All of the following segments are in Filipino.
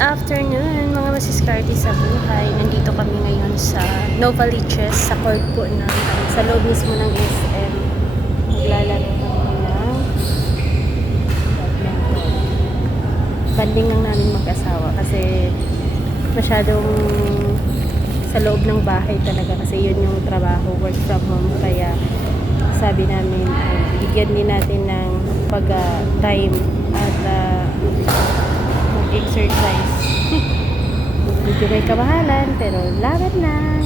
afternoon mga masiskarte sa buhay. Nandito kami ngayon sa Novaliches, sa court po namin. Sa loob mismo ng SM. Maglalaro kami ng badminton. Banding lang namin mag-asawa kasi masyadong sa loob ng bahay talaga kasi yun yung trabaho, work from home. Kaya sabi namin, bigyan din natin ng pag-time at exercise. Medyo may kamahalan, pero laban lang.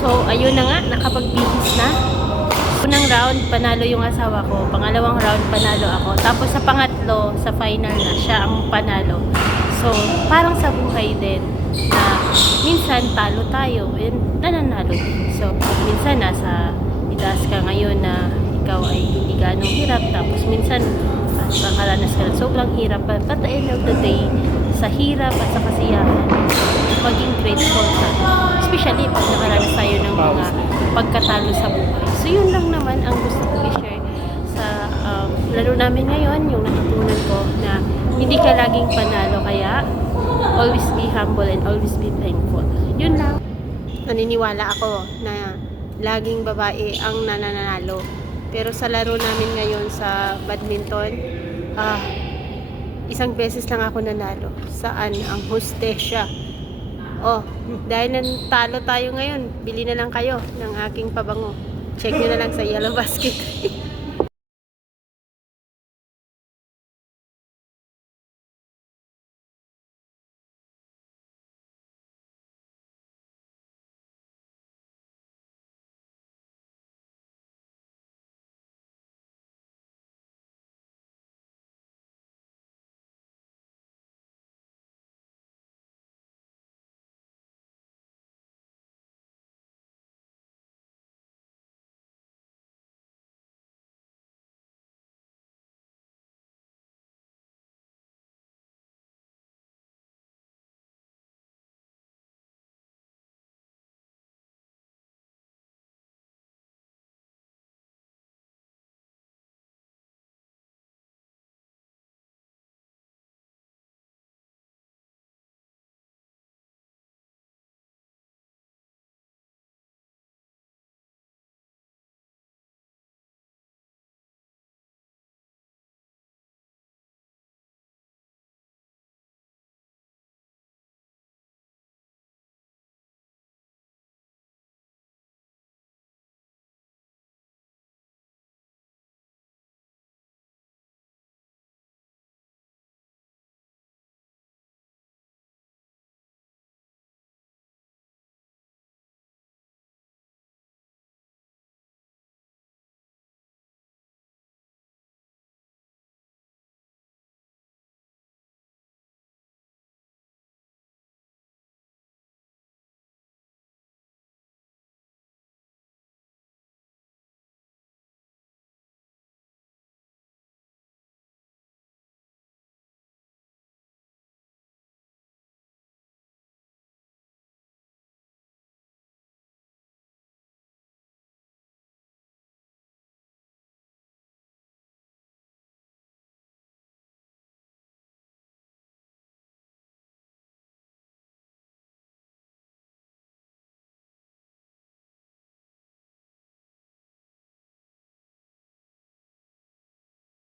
So, ayun na nga, nakapag-bihis na. Unang round, panalo yung asawa ko. Pangalawang round, panalo ako. Tapos sa pangatlo, sa final na, siya ang panalo. So, parang sa buhay din, na minsan talo tayo, and nananalo din. So, minsan nasa itaas ka ngayon na ikaw ay hindi ganong hirap. Tapos minsan, nakaranas ka ng sobrang hirap. But at the end of the day, sa hirap at sa kasiyahan, maging grateful ka. Especially pag nakaranas tayo ng mga pagkatalo sa buhay. So yun lang naman ang gusto ko i-share sa laro namin ngayon, yung natutunan ko na hindi ka laging panalo, kaya always be humble and always be thankful. Yun lang. Naniniwala ako na laging babae ang nananalo. Pero sa laro namin ngayon sa badminton, isang beses lang ako nanalo. Saan? Ang hostesya. Oh, dahil talo tayo ngayon, bili na lang kayo ng aking pabango. Check nyo na lang sa Yellow Basket.